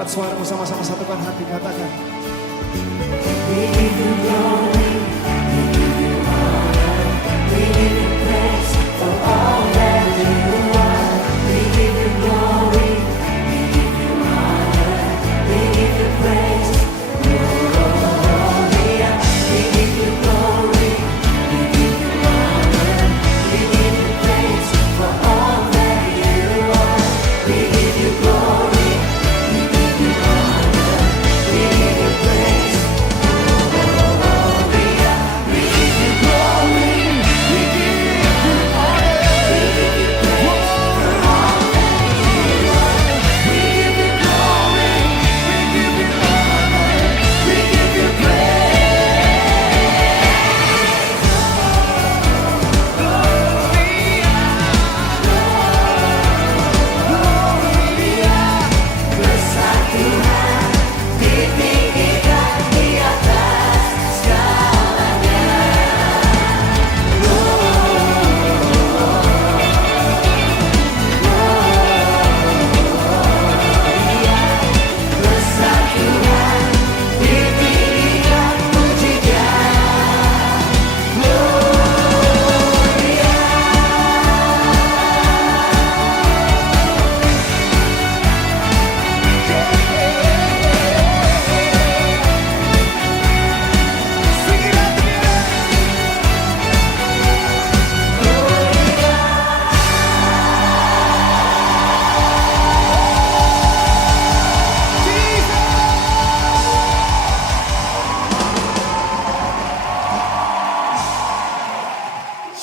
Angkat suaramu sama-sama, satukan hati, katakan. We give you glory, we give you honor, we give you praise for all that you are. We give you glory, we give you honor, we give you praise. Gloria, we give you glory, we give you honor, we give you praise for all that you are. We give you glory, we give you honor, we give you praise.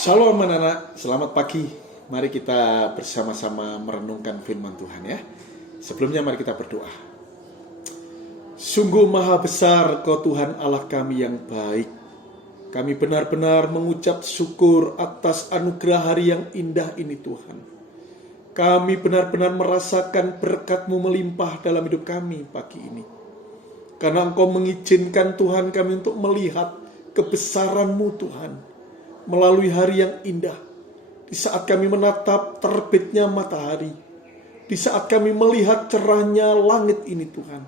Shalom anak-anak, selamat pagi. Mari kita bersama-sama merenungkan firman Tuhan ya. Sebelumnya mari kita berdoa. Sungguh maha besar Kau Tuhan Allah kami yang baik. Kami benar-benar mengucap syukur atas anugerah hari yang indah ini Tuhan. Kami benar-benar merasakan berkat-Mu melimpah dalam hidup kami pagi ini. Karena Engkau mengizinkan Tuhan kami untuk melihat kebesaran-Mu Tuhan. Melalui hari yang indah, di saat kami menatap terbitnya matahari, di saat kami melihat cerahnya langit ini Tuhan.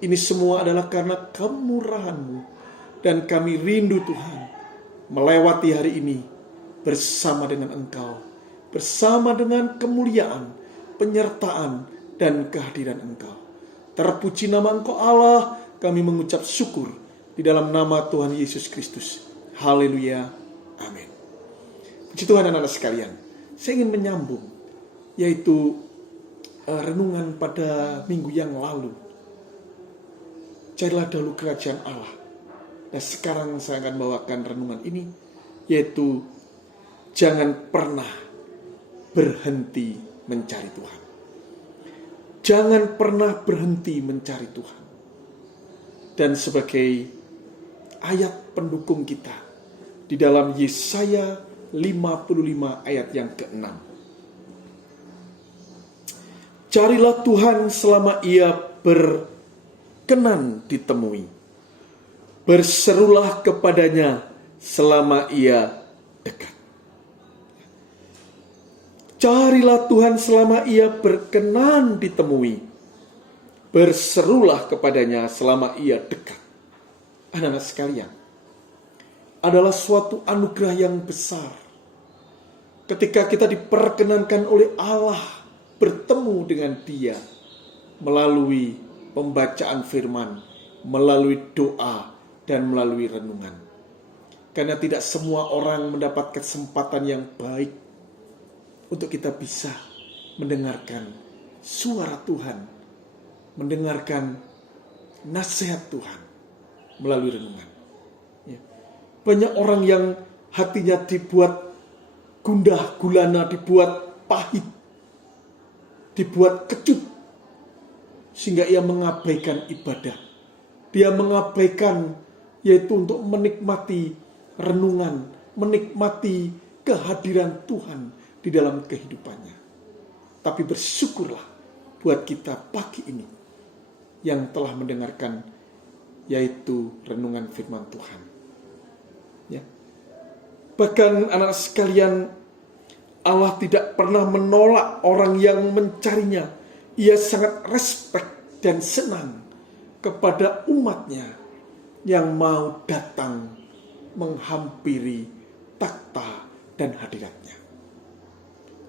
Ini semua adalah karena kemurahan-Mu, dan kami rindu Tuhan melewati hari ini bersama dengan Engkau, bersama dengan kemuliaan, penyertaan, dan kehadiran Engkau. Terpuji nama Engkau Allah, kami mengucap syukur di dalam nama Tuhan Yesus Kristus. Haleluya. Amin. Puji Tuhan anak-anak sekalian. Saya ingin menyambung, yaitu renungan pada minggu yang lalu. Carilah dahulu kerajaan Allah. Dan sekarang saya akan bawakan renungan ini, yaitu jangan pernah berhenti mencari Tuhan. Jangan pernah berhenti mencari Tuhan. Dan sebagai ayat pendukung kita, di dalam Yesaya 55 ayat yang ke-6. Carilah Tuhan selama Ia berkenan ditemui. Berserulah kepadanya selama Ia dekat. Carilah Tuhan selama Ia berkenan ditemui. Berserulah kepadanya selama Ia dekat. Anak-anak sekalian, adalah suatu anugerah yang besar ketika kita diperkenankan oleh Allah bertemu dengan Dia melalui pembacaan firman, melalui doa, dan melalui renungan. Karena tidak semua orang mendapat kesempatan yang baik untuk kita bisa mendengarkan suara Tuhan, mendengarkan nasihat Tuhan melalui renungan. Banyak orang yang hatinya dibuat gundah gulana, dibuat pahit, dibuat kecut, sehingga ia mengabaikan ibadah. Dia mengabaikan, yaitu untuk menikmati renungan, menikmati kehadiran Tuhan di dalam kehidupannya. Tapi bersyukurlah buat kita pagi ini yang telah mendengarkan, yaitu renungan firman Tuhan. Ya. Bahkan anak sekalian, Allah tidak pernah menolak orang yang mencarinya. Ia sangat respect dan senang kepada umatnya yang mau datang menghampiri takhta dan hadiratnya.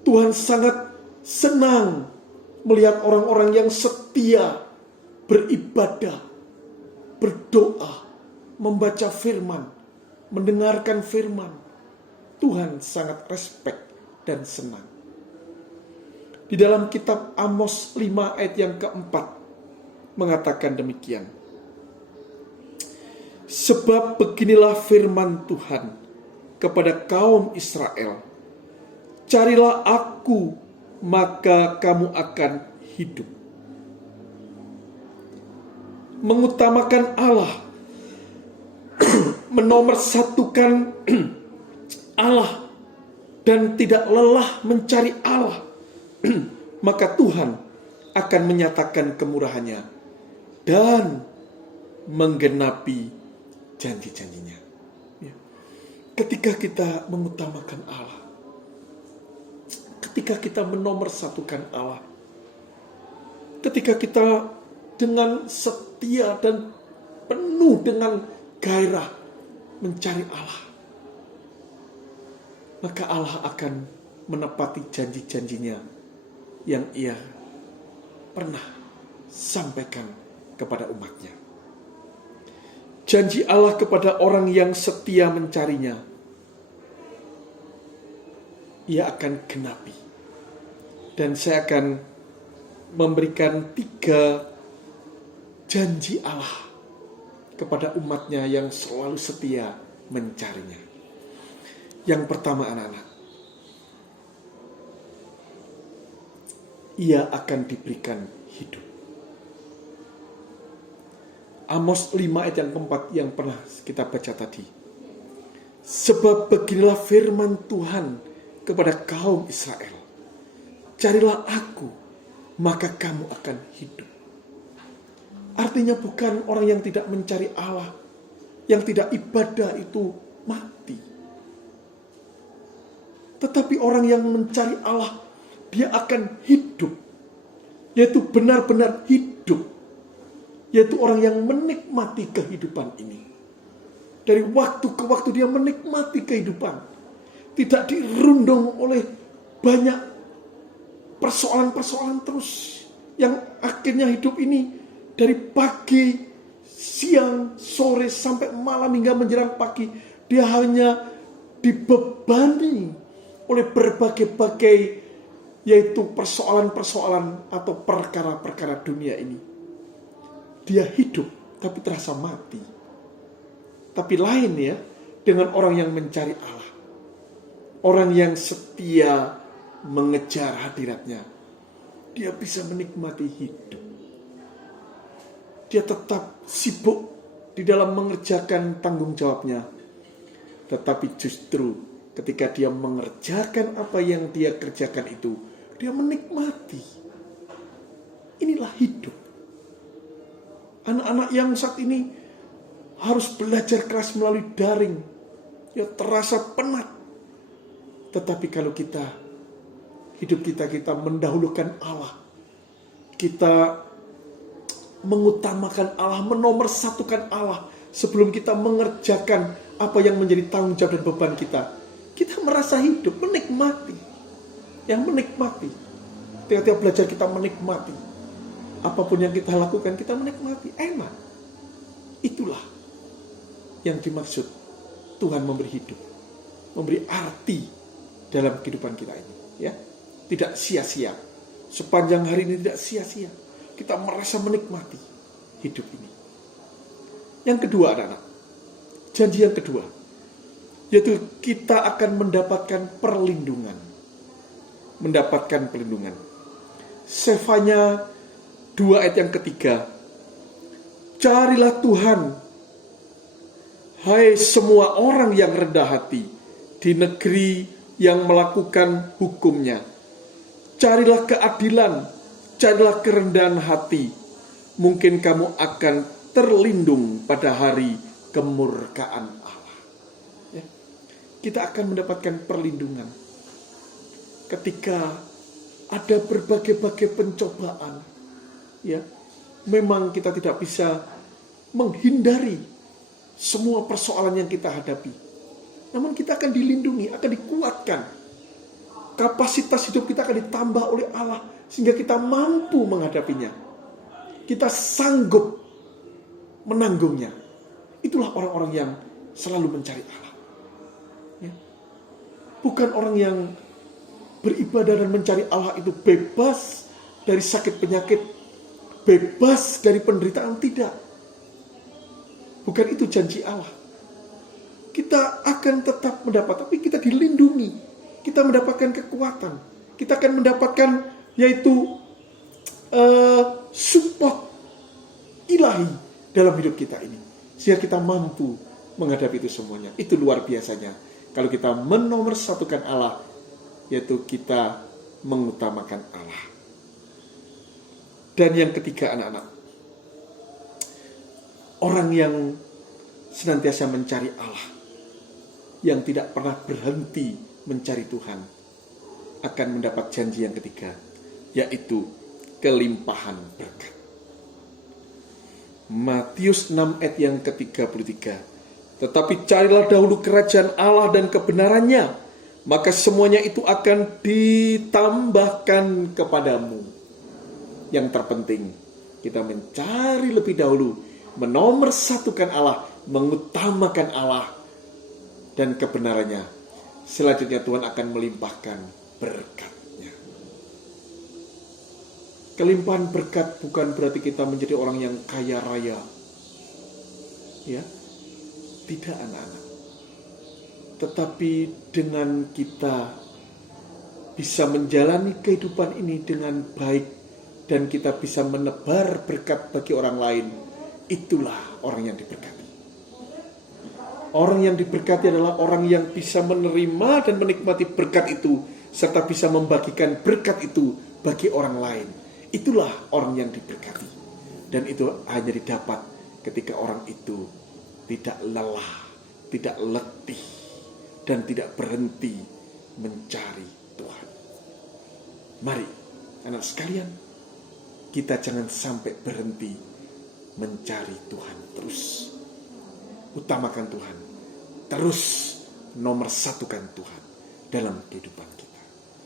Tuhan sangat senang melihat orang-orang yang setia beribadah, berdoa, membaca firman, mendengarkan firman. Tuhan sangat respect dan senang. Di dalam kitab Amos 5 ayat yang keempat mengatakan demikian. Sebab beginilah firman Tuhan kepada kaum Israel. Carilah aku, maka kamu akan hidup. Mengutamakan Allah, menomorsatukan Allah, dan tidak lelah mencari Allah, maka Tuhan akan menyatakan kemurahannya dan menggenapi janji-janjinya. Ketika kita mengutamakan Allah, ketika kita menomorsatukan Allah, ketika kita dengan setia dan penuh dengan gairah mencari Allah, maka Allah akan menepati janji-janjinya yang Ia pernah sampaikan kepada umatnya. Janji Allah kepada orang yang setia mencarinya, Ia akan genapi. Dan saya akan memberikan 3 janji Allah kepada umatnya yang selalu setia mencarinya. Yang pertama, anak-anak, Ia akan diberikan hidup. Amos 5 ayat yang keempat yang pernah kita baca tadi. Sebab beginilah firman Tuhan kepada kaum Israel. Carilah aku, maka kamu akan hidup. Artinya bukan orang yang tidak mencari Allah, yang tidak ibadah itu mati. Tetapi orang yang mencari Allah, dia akan hidup. Yaitu benar-benar hidup. Yaitu orang yang menikmati kehidupan ini. Dari waktu ke waktu dia menikmati kehidupan. Tidak dirundung oleh banyak persoalan-persoalan terus. Yang akhirnya hidup ini dari pagi, siang, sore, sampai malam hingga menjelang pagi. Dia hanya dibebani oleh berbagai-bagai, yaitu persoalan-persoalan atau perkara-perkara dunia ini. Dia hidup tapi terasa mati. Tapi lain ya dengan orang yang mencari Allah. Orang yang setia mengejar hadiratnya. Dia bisa menikmati hidup. Dia tetap sibuk di dalam mengerjakan tanggung jawabnya. Tetapi justru ketika dia mengerjakan apa yang dia kerjakan itu, dia menikmati. Inilah hidup. Anak-anak yang saat ini harus belajar keras melalui daring. Ya terasa penat. Tetapi kalau hidup kita mendahulukan Allah. Kita mengutamakan Allah, menomorsatukan Allah. Sebelum kita mengerjakan apa yang menjadi tanggung jawab dan beban kita. Kita merasa hidup, menikmati. Yang menikmati. Tiap-tiap belajar kita menikmati. Apapun yang kita lakukan, kita menikmati. Enak. Itulah yang dimaksud Tuhan memberi hidup. Memberi arti dalam kehidupan kita ini. Ya, tidak sia-sia. Sepanjang hari ini tidak sia-sia. Kita merasa menikmati hidup ini. Yang kedua, anak-anak. Janji yang kedua. Yaitu kita akan mendapatkan perlindungan. Mendapatkan perlindungan. Sefanya 2 ayat yang ketiga. Carilah Tuhan, hai semua orang yang rendah hati, di negeri yang melakukan hukumnya. Carilah keadilan, carilah kerendahan hati. Mungkin kamu akan terlindung pada hari kemurkaan Allah. Ya. Kita akan mendapatkan perlindungan ketika ada berbagai-bagai pencobaan, ya, memang kita tidak bisa menghindari semua persoalan yang kita hadapi. Namun kita akan dilindungi, akan dikuatkan. Kapasitas hidup kita akan ditambah oleh Allah sehingga kita mampu menghadapinya. Kita sanggup menanggungnya. Itulah orang-orang yang selalu mencari Allah. Ya. Bukan orang yang beribadah dan mencari Allah itu bebas dari sakit penyakit, bebas dari penderitaan, tidak. Bukan itu janji Allah. Kita akan tetap mendapat, tapi kita dilindungi. Kita mendapatkan kekuatan. Kita akan mendapatkan yaitu support ilahi dalam hidup kita ini. Sehingga kita mampu menghadapi itu semuanya. Itu luar biasanya. Kalau kita menomorsatukan Allah, yaitu kita mengutamakan Allah. Dan yang ketiga, anak-anak, orang yang senantiasa mencari Allah, yang tidak pernah berhenti mencari Tuhan, akan mendapat janji yang ketiga, yaitu kelimpahan berkat. Matius 6 ayat yang ke-33. Tetapi carilah dahulu kerajaan Allah dan kebenarannya, maka semuanya itu akan ditambahkan kepadamu. Yang terpenting, kita mencari lebih dahulu, menomorsatukan Allah, mengutamakan Allah dan kebenarannya. Selanjutnya Tuhan akan melimpahkan berkat-Nya. Kelimpahan berkat bukan berarti kita menjadi orang yang kaya raya. Ya. Tidak, anak-anak. Tetapi dengan kita bisa menjalani kehidupan ini dengan baik dan kita bisa menebar berkat bagi orang lain, itulah orang yang diberkati. Orang yang diberkati adalah orang yang bisa menerima dan menikmati berkat itu serta bisa membagikan berkat itu bagi orang lain. Itulah orang yang diberkati. Dan itu hanya didapat ketika orang itu tidak lelah, tidak letih, dan tidak berhenti mencari Tuhan. Mari, anak sekalian, kita jangan sampai berhenti mencari Tuhan terus. Utamakan Tuhan. Terus nomorsatukan Tuhan dalam kehidupan kita.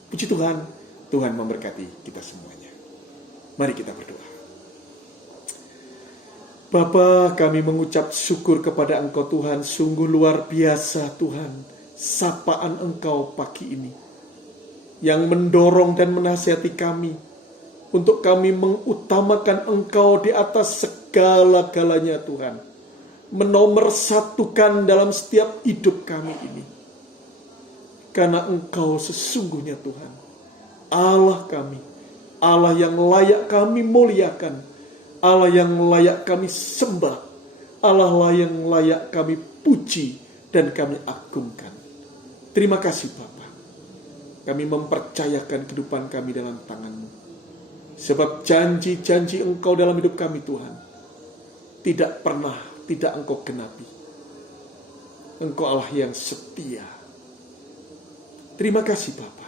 Puji Tuhan, Tuhan memberkati kita semuanya. Mari kita berdoa. Bapa, kami mengucap syukur kepada Engkau Tuhan. Sungguh luar biasa Tuhan, sapaan Engkau pagi ini yang mendorong dan menasihati kami untuk kami mengutamakan Engkau di atas segala-galanya Tuhan. Menomorsatukan dalam setiap hidup kami ini. Karena Engkau sesungguhnya Tuhan, Allah kami, Allah yang layak kami muliakan, Allah yang layak kami sembah, Allah yang layak kami puji dan kami agungkan. Terima kasih Bapa. Kami mempercayakan kehidupan kami dalam tangan-Mu. Sebab janji-janji Engkau dalam hidup kami Tuhan tidak pernah tidak Engkau genapi. Engkau Allah yang setia. Terima kasih Bapa.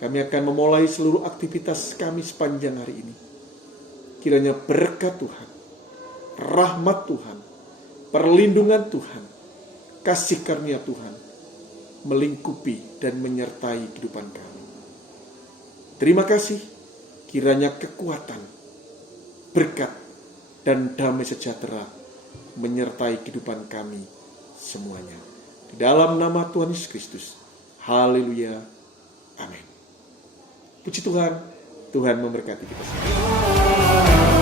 Kami akan memulai seluruh aktivitas kami sepanjang hari ini. Kiranya berkat Tuhan, rahmat Tuhan, perlindungan Tuhan, kasih karunia Tuhan melingkupi dan menyertai kehidupan kami. Terima kasih, kiranya kekuatan, berkat, dan damai sejahtera menyertai kehidupan kami semuanya. Di dalam nama Tuhan Yesus Kristus. Haleluya. Amin. Puji Tuhan, Tuhan memberkati kita semua.